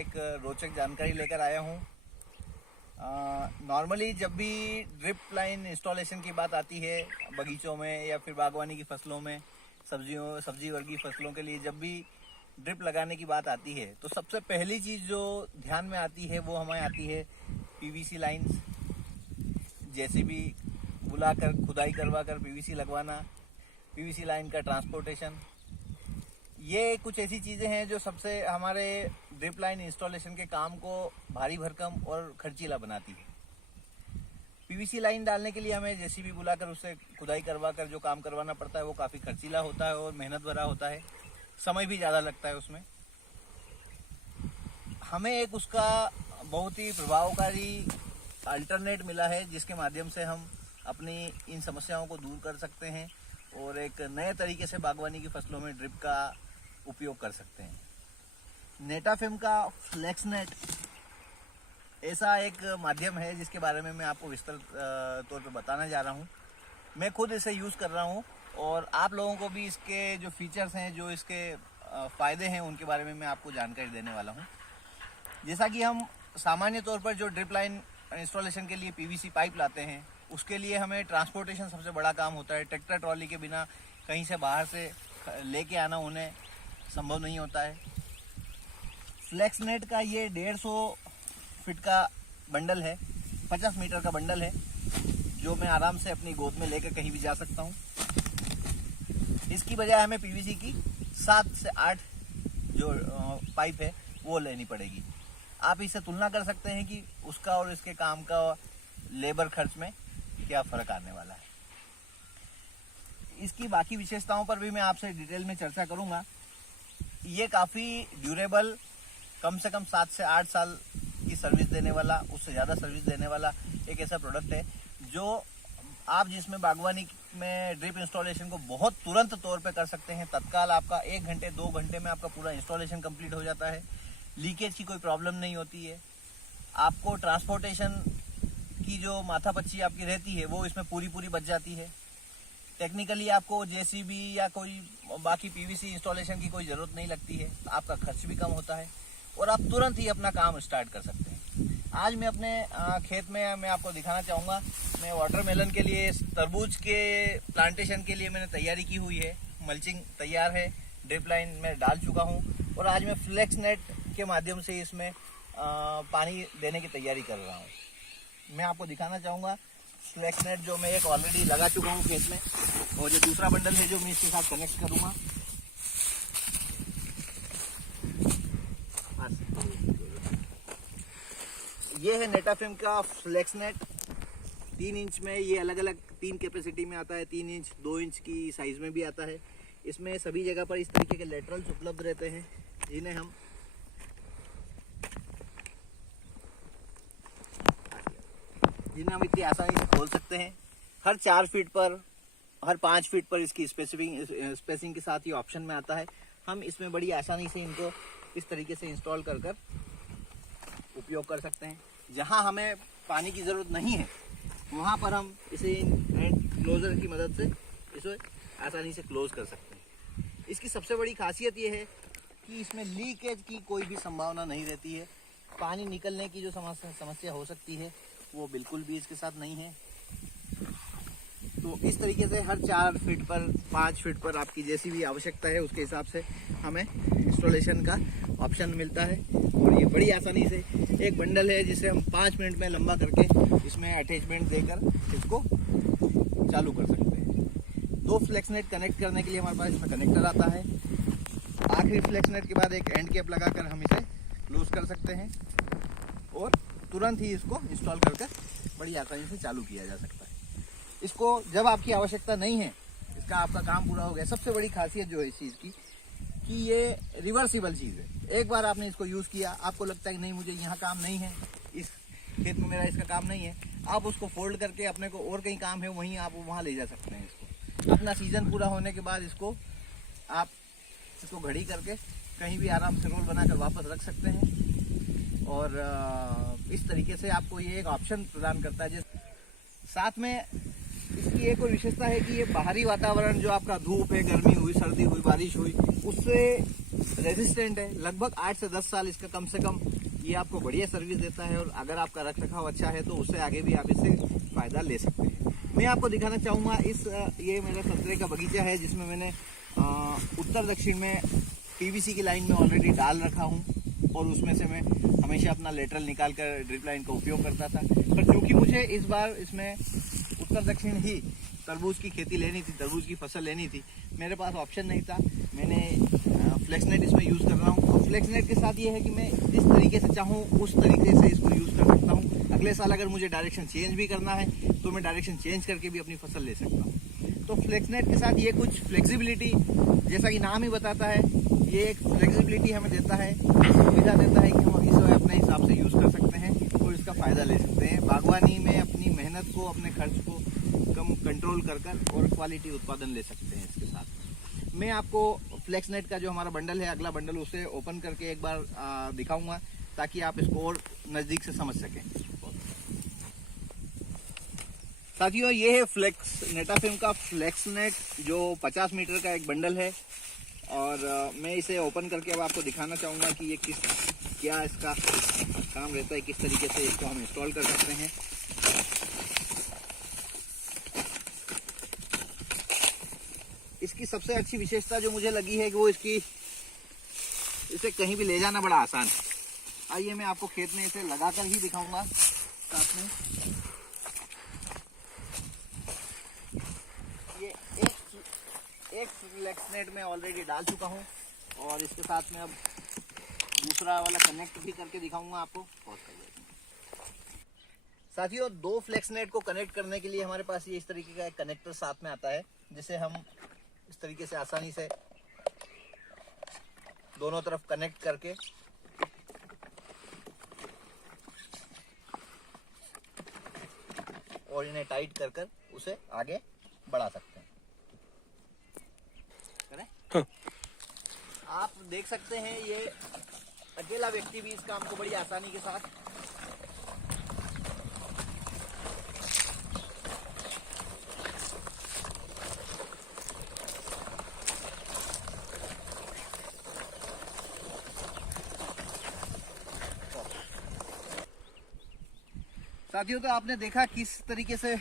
एक रोचक जानकारी लेकर आया हूँ। नॉर्मली जब भी ड्रिप लाइन इंस्टॉलेशन की बात आती है बगीचों में या फिर बागवानी की फसलों में, सब्जी वर्गी फसलों के लिए जब भी ड्रिप लगाने की बात आती है तो सबसे पहली चीज़ जो ध्यान में आती है वो हमें आती है पीवीसी लाइंस। जेसीबी बुलाकर खुदाई करवा कर पीवीसी लगवाना, पीवीसी लाइन का ट्रांसपोर्टेशन, ये कुछ ऐसी चीज़ें हैं जो सबसे हमारे ड्रिप लाइन इंस्टॉलेशन के काम को भारी भरकम और खर्चीला बनाती है। पीवीसी लाइन डालने के लिए हमें जेसीबी बुलाकर उससे खुदाई करवा कर जो काम करवाना पड़ता है वो काफ़ी खर्चीला होता है और मेहनत भरा होता है, समय भी ज़्यादा लगता है उसमें। हमें एक उसका बहुत ही प्रभावकारी अल्टरनेट मिला है जिसके माध्यम से हम अपनी इन समस्याओं को दूर कर सकते हैं और एक नए तरीके से बागवानी की फसलों में ड्रिप का उपयोग कर सकते हैं। नेटाफिम का फ्लेक्स नेट ऐसा एक माध्यम है जिसके बारे में मैं आपको विस्तृत तौर पर बताने जा रहा हूँ। मैं खुद इसे यूज़ कर रहा हूँ और आप लोगों को भी इसके जो फीचर्स हैं, जो इसके फ़ायदे हैं, उनके बारे में मैं आपको जानकारी देने वाला हूँ। जैसा कि हम सामान्य तौर पर जो ड्रिप लाइन इंस्टॉलेशन के लिए पीवीसी पाइप लाते हैं उसके लिए हमें ट्रांसपोर्टेशन सबसे बड़ा काम होता है। ट्रैक्टर ट्रॉली के बिना कहीं से बाहर से लेके आना उन्हें संभव नहीं होता है। फ्लेक्स नेट का ये 150 फीट का बंडल है, 50 मीटर का बंडल है जो मैं आराम से अपनी गोद में लेकर कहीं भी जा सकता हूँ। इसकी बजाय हमें पीवीसी की 7 से 8 जो पाइप है वो लेनी पड़ेगी। आप इससे तुलना कर सकते हैं कि उसका और इसके काम का लेबर खर्च में क्या फ़र्क आने वाला है। इसकी बाकी विशेषताओं पर भी मैं आपसे डिटेल में चर्चा करूंगा। ये काफ़ी ड्यूरेबल, कम से कम 7 से 8 साल की सर्विस देने वाला, उससे ज़्यादा सर्विस देने वाला एक ऐसा प्रोडक्ट है जो आप जिसमें बागवानी में ड्रिप इंस्टॉलेशन को बहुत तुरंत तौर पे कर सकते हैं। तत्काल आपका 1 घंटे 2 घंटे में आपका पूरा इंस्टॉलेशन कंप्लीट हो जाता है। लीकेज की कोई प्रॉब्लम नहीं होती है। आपको ट्रांसपोर्टेशन की जो माथापच्ची आपकी रहती है वो इसमें पूरी बच जाती है। टेक्निकली आपको जेसीबी या कोई बाकी पीवीसी इंस्टॉलेशन की कोई ज़रूरत नहीं लगती है। आपका खर्च भी कम होता है और आप तुरंत ही अपना काम स्टार्ट कर सकते हैं। आज मैं अपने खेत में मैं आपको दिखाना चाहूँगा। मैं वाटरमेलन के लिए, तरबूज के प्लांटेशन के लिए मैंने तैयारी की हुई है। मल्चिंग तैयार है, ड्रिप लाइन में डाल चुका हूँ और आज मैं फ्लेक्स नेट के माध्यम से इसमें पानी देने की तैयारी कर रहा हूँ। मैं आपको दिखाना चाहूँगा फ्लेक्स नेट जो मैं एक ऑलरेडी लगा चुका हूँ खेत में, और जो दूसरा बंडल है जो मैं इसके साथ कनेक्ट करूँगा। ये है नेटाफिम का फ्लेक्स नेट। 3 इंच में ये अलग अलग 3 कैपेसिटी में आता है। 3 इंच, 2 इंच की साइज में भी आता है। इसमें सभी जगह पर इस तरीके के लेटरल्स उपलब्ध रहते हैं जिन्हें हम इतनी आसानी से खोल सकते हैं। हर 4 फीट पर, हर 5 फीट पर इसकी स्पेसिंग के साथ ये ऑप्शन में आता है। हम इसमें बड़ी आसानी से इनको इस तरीके से इंस्टॉल कर उपयोग कर सकते हैं। जहां हमें पानी की ज़रूरत नहीं है वहां पर हम इसे हैंड क्लोजर की मदद से इसे आसानी से क्लोज कर सकते हैं। इसकी सबसे बड़ी खासियत ये है कि इसमें लीकेज की कोई भी संभावना नहीं रहती है। पानी निकलने की जो समस्या हो सकती है वो बिल्कुल भी इसके साथ नहीं है। तो इस तरीके से हर 4 फीट पर, 5 फीट पर आपकी जैसी भी आवश्यकता है उसके हिसाब से हमें इंस्टॉलेशन का ऑप्शन मिलता है। और ये बड़ी आसानी से एक बंडल है जिसे हम 5 मिनट में लंबा करके इसमें अटैचमेंट देकर इसको चालू कर सकते हैं। 2 फ्लेक्स नेट कनेक्ट करने के लिए हमारे पास इसमें कनेक्टर आता है। आखिरी फ्लेक्स नेट के बाद एक एंड कैप लगाकर हम इसे क्लोज कर सकते हैं और तुरंत ही इसको इंस्टॉल करके बड़ी आसानी से चालू किया जा सकता है। इसको जब आपकी आवश्यकता नहीं है, इसका आपका काम पूरा हो गया। सबसे बड़ी खासियत जो है इस चीज़ की कि ये रिवर्सिबल चीज़ है। एक बार आपने इसको यूज़ किया, आपको लगता है कि नहीं मुझे यहाँ काम नहीं है, इस खेत में मेरा इसका काम नहीं है, आप उसको फोल्ड करके अपने को और कहीं काम है वहीं आप वहाँ ले जा सकते हैं। इसको अपना सीज़न पूरा होने के बाद आप इसको घड़ी करके कहीं भी आराम से रोल बनाकर वापस रख सकते हैं। और इस तरीके से आपको ये एक ऑप्शन प्रदान करता है। साथ में इसकी एक और विशेषता है कि ये बाहरी वातावरण जो आपका धूप है, गर्मी हुई, सर्दी हुई, बारिश हुई, उससे रेजिस्टेंट है। लगभग 8 से 10 साल इसका कम से कम ये आपको बढ़िया सर्विस देता है, और अगर आपका रख रखाव अच्छा है तो उससे आगे भी आप इससे फायदा ले सकते हैं। मैं आपको दिखाना चाहूँगा ये मेरा संतरे का बगीचा है, जिसमें मैंने उत्तर दक्षिण में पीवीसी की लाइन में ऑलरेडी डाल रखा हूँ, और उसमें से मैं हमेशा अपना लेटरल निकाल कर ड्रिप लाइन का उपयोग करता था। पर क्योंकि मुझे इस बार इसमें उत्तर दक्षिण ही तरबूज की खेती लेनी थी, तरबूज की फसल लेनी थी, मेरे पास ऑप्शन नहीं था, मैंने फ्लेक्सनेट इसमें यूज़ कर रहा हूँ। और फ्लेक्सनेट के साथ ये है कि मैं जिस तरीके से चाहूँ उस तरीके से इसको यूज़ कर सकता हूँ। अगले साल अगर मुझे डायरेक्शन चेंज भी करना है तो मैं डायरेक्शन चेंज करके भी अपनी फसल ले सकता हूँ। तो फ्लेक्सनेट के साथ ये कुछ फ्लेक्सिबिलिटी, जैसा कि नाम ही बताता है, ये एक फ्लेक्सिबिलिटी हमें देता है, सुविधा देता है कि हम इसे अपने हिसाब से यूज़ कर सकते हैं और इसका फ़ायदा ले सकते हैं। बागवानी में अपनी मेहनत को, अपने खर्च को कम कंट्रोल कर और क्वालिटी उत्पादन ले सकते हैं इसके साथ। मैं आपको फ्लेक्सनेट का जो हमारा बंडल है, अगला बंडल, उसे ओपन करके एक बार दिखाऊंगा, ताकि आप इसको और नज़दीक से समझ सकें। साथियों, ये है नेटाफिम का फ्लेक्सनेट, जो 50 मीटर का एक बंडल है, और मैं इसे ओपन करके अब आपको दिखाना चाहूँगा कि ये क्या इसका काम रहता है, किस तरीके से इसको हम इंस्टॉल कर सकते हैं। इसकी सबसे अच्छी विशेषता जो मुझे लगी है कि वो इसे कहीं भी ले जाना बड़ा आसान है। आइए मैं आपको खेत में इसे लगाकर ही दिखाऊंगा साथ में। ये एक फ्लेक्सनेट में ऑलरेडी डाल चुका हूँ, और इसके साथ में अब दूसरा वाला कनेक्ट भी करके दिखाऊंगा आपको। साथियों, 2 फ्लेक्सनेट को कनेक्ट करने के लिए हमारे पास ये इस तरीके का एक कनेक्टर साथ में आता है, जिसे हम इस तरीके से आसानी से दोनों तरफ कनेक्ट करके और इन्हें टाइट कर उसे आगे बढ़ा सकते हैं। हाँ। आप देख सकते हैं, ये अकेला व्यक्ति भी इस काम को बड़ी आसानी के साथ साथियों, तो आपने देखा किस तरीके से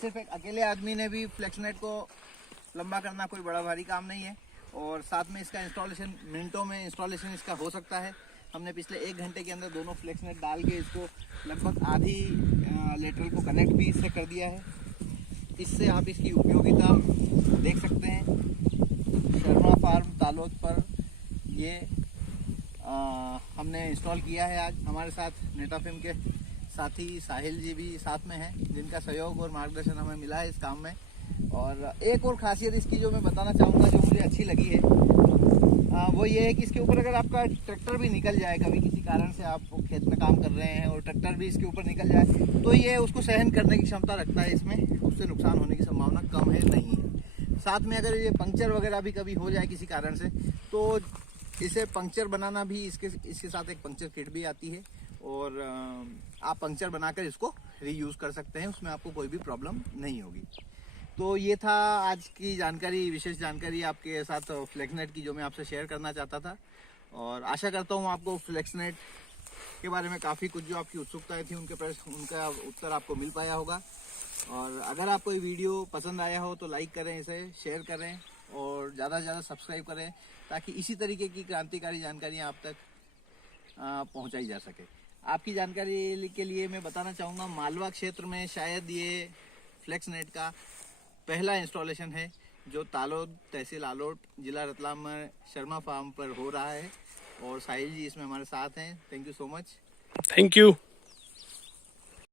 सिर्फ एक अकेले आदमी ने भी फ्लेक्सनेट को लंबा करना कोई बड़ा भारी काम नहीं है, और साथ में इसका इंस्टॉलेशन मिनटों में इंस्टॉलेशन इसका हो सकता है। हमने पिछले 1 घंटे के अंदर दोनों फ्लेक्सनेट डाल के इसको लगभग आधी लेटरल को कनेक्ट भी इससे कर दिया है। इससे आप इसकी उपयोगिता देख सकते हैं। शर्मा फार्म तालोद पर ये हमने इंस्टॉल किया है। आज हमारे साथ नेटाफिम के साथी साहिल जी भी साथ में हैं, जिनका सहयोग और मार्गदर्शन हमें मिला है इस काम में। और एक और खासियत इसकी जो मैं बताना चाहूँगा, जो मुझे अच्छी लगी है, वो ये है कि इसके ऊपर अगर आपका ट्रैक्टर भी निकल जाए, कभी किसी कारण से आप खेत में काम कर रहे हैं और ट्रैक्टर भी इसके ऊपर निकल जाए, तो ये उसको सहन करने की क्षमता रखता है। इसमें उससे नुकसान होने की संभावना कम है, नहीं है। साथ में अगर ये पंक्चर वगैरह भी कभी हो जाए किसी कारण से, तो इसे पंक्चर बनाना भी इसके साथ एक पंक्चर किट भी आती है, और आप पंक्चर बनाकर इसको रीयूज़ कर सकते हैं, उसमें आपको कोई भी प्रॉब्लम नहीं होगी। तो ये था आज की जानकारी, विशेष जानकारी आपके साथ फ्लेक्सनेट की, जो मैं आपसे शेयर करना चाहता था। और आशा करता हूँ आपको फ्लेक्सनेट के बारे में काफ़ी कुछ जो आपकी उत्सुकताएं थी उनका उत्तर आपको मिल पाया होगा। और अगर आपको ये वीडियो पसंद आया हो तो लाइक करें, इसे शेयर करें, और ज़्यादा से ज़्यादा सब्सक्राइब करें, ताकि इसी तरीके की क्रांतिकारी जानकारियाँ आप तक पहुँचाई जा सके। आपकी जानकारी के लिए मैं बताना चाहूँगा, मालवा क्षेत्र में शायद ये फ्लेक्सनेट का पहला इंस्टॉलेशन है, जो तालोद, तहसील आलोट, जिला रतलाम में शर्मा फार्म पर हो रहा है, और साहिल जी इसमें हमारे साथ हैं। Thank you so much. Thank you.